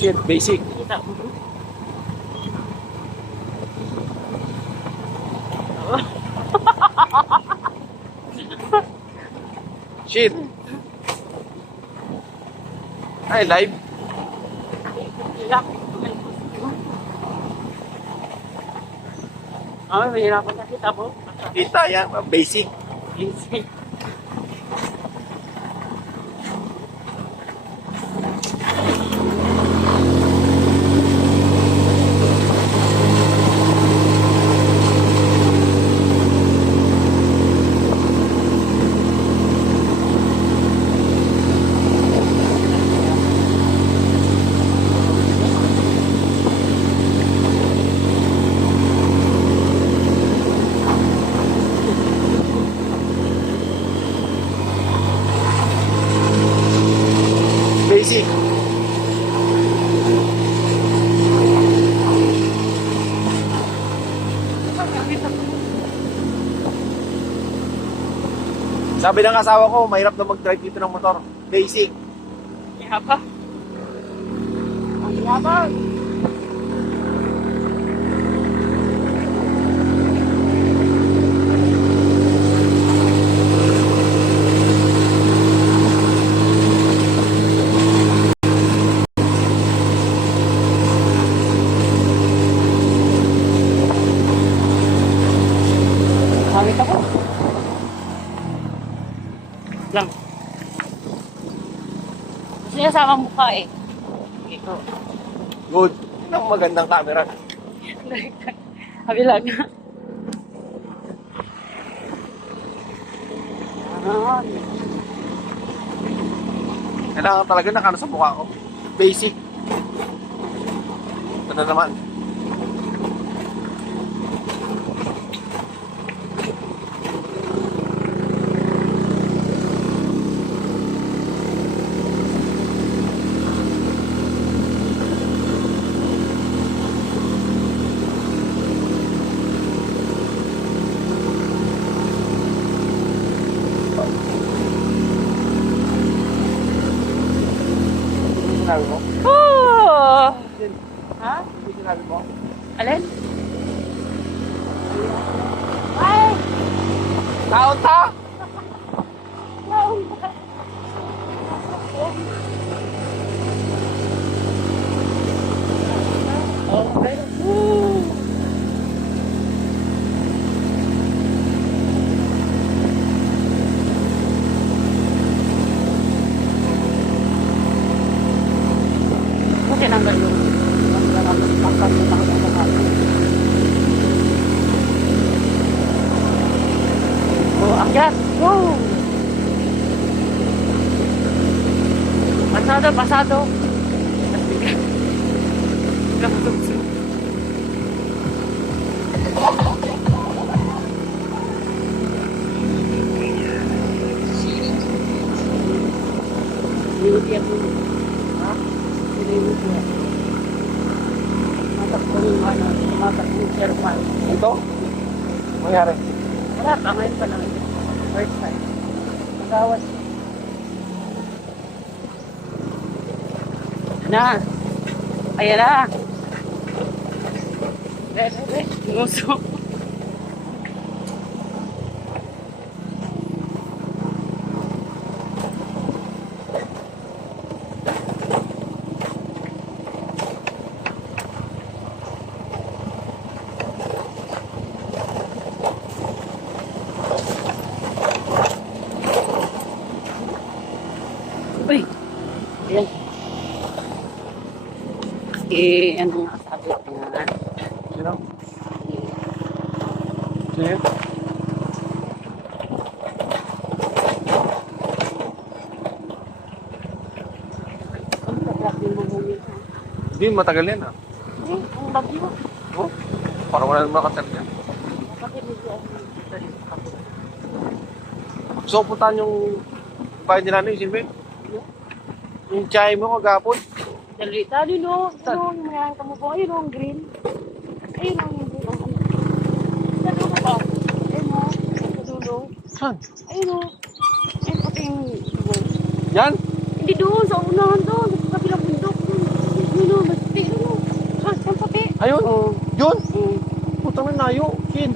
Shit, basic. Kita mo. Shit. Ay, live. Hirap. Ah, mahirapan na kita mo. Kita yan, basic. Basic. Basic. Sabi ng asawa ko, mahirap na mag-drive dito ng motor. Basic. Kaya ba? Ang yabang. Hawit ako. Lang. Gusto niya sama mukha eh. Ito. Good. Yan ang magandang camera. Kabila nga. Yan. Kailangan talaga nakano sa mukha ko. Basic. Ano naman? Sinabi mo? Oh! Ha? Hindi sinabi mo? Alin? Ay! Naunta! Okay. Kasi nanggal yung oh, akyat! Wow! Pasado, pasado! Liwit yan mo. Ha? Liwit yan. Matakbo yung ano, matakbo yung Sherman. Ito? Mayari. Wala pa, ngayon pa lang. First time. Magawas. Na. Ayan na. Nguso. Uy. Ayan. Eh, ano nga sabi ko nga. Sino? Sino yun? Ano ka grabe yung mahuli ka? Hindi, matagal yan ah. Eh, ang bagyo. Oh, parang wala naman makatal yan. Bakit medyo ako Gusto ko puntahan yung bahay nila na yung silbi. Yung chai mo kagapon. Dali, tali no. Ano, yung mga kamupo. Ayun no, ang green. Ayun no, yung green. Sa dulo ba? Ayun no, sa dulo. Saan? Ayun no. Ayun puting dulo. Yan? Hindi doon, sa unahan doon. Sa kabilang bundok. Yun o, may puti. Yun o. Ah, yung puti. Ayun. Oo. Yun. Mm. Putang na layo. Kin.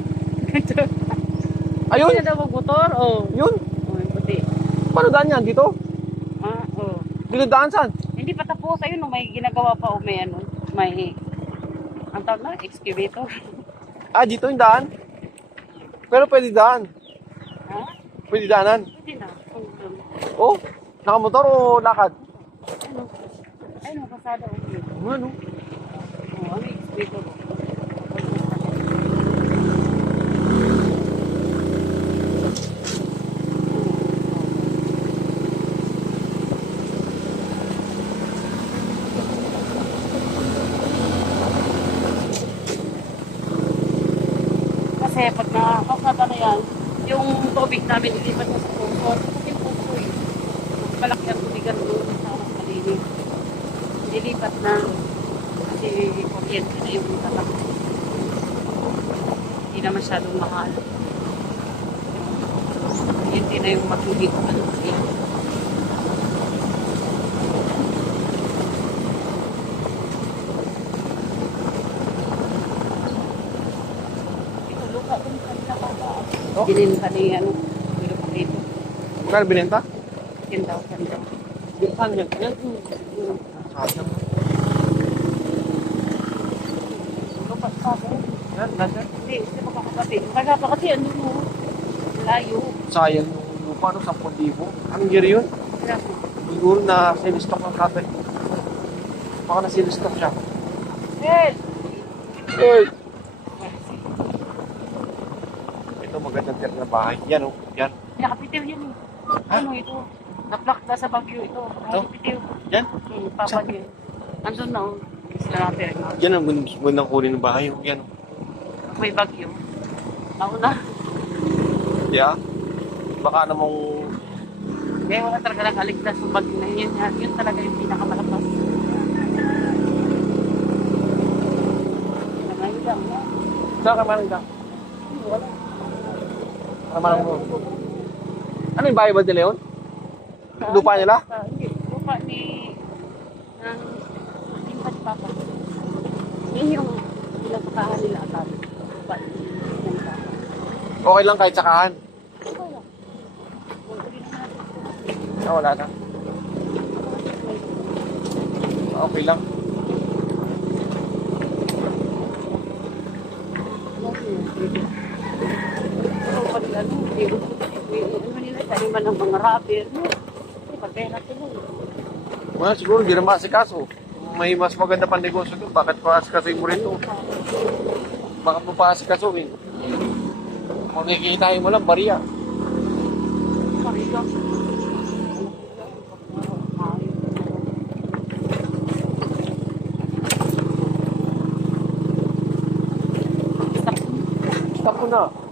Ayun. Hindi na daw magmotor. Oo. Yun. Oo, yung puti. Paano daan yan? Dito? Ah, oo. Dito daan saan? Hindi pa tapos. Ayun o, may ginagawa pa o may ano. May, ang tawag na, excavator. Ah, dito yung daan? Pero pwede daan. Ha? Pwede daanan. Pwede na. Oh, nakamotor o lakad? Ano? Ayun o, kasada o. Ano? Oo, ano yung excavator o? Kasi pag nakakasada na yan, yung tubig namin ilipat na sa puso. Kasi yung puso eh. Mas malaki ang tubigan doon sa mas malinis. Nilipat na. Kasi kuryente na yung tatak. Hindi na masyadong mahal. Kuryente na yung magiging ano. Oh? Gininta ni ano, pero pa dito. Magkano binenta? 10,000 daw. Saan yan? Yan. Sayang. Lupa pa ba? Yan, nasa. Hindi makakapatid. Kaya pa kasi ano mo, layo. Sayang yung lupa, no? 10,000. Anong year yun? Kaya po. Siguro na sinistock ng tatay. Baka na sinistock siya. Hey! Hey! Ito magandang tira na bahay. Yan o. Yan. Nakapitiw yun. Ha? Ano ito? Naplak na sa bagyo ito. Nakapitiw. Yan. Papa niya. Andun na oh. Sila natin. Yan ang gandang kunin ng bahay. Oh. Yan. May bagyo. Nauna. Yeah. Baka namang Kaya wala talaga nakaligtas sa bagyo na yun. Yun talaga yung pinakamalakas. Ngayon lang na. saan ka man ka? Wala. Naman mo. Ano yung bahay ba nila yun? Lupa nila? Hindi. Lupa ni ng simpa ni Papa. Yun yung pinapakahan nila agad. Lupa ni Papa. Okay lang kahit sakahan. Okay lang. Hindi naman natin. Ah, wala na. Okay lang. Pero pag ano nila, taniman ng mga rapper, no? Pagkaya sila. Well, siguro hindi na maasikaso. May mas maganda pang negosyo doon. Bakit paasikasoin mo rin ito? Bakit mo paasikasuin? Kung nakikitahin mo lang, bariya. Mariga. Stop ko na.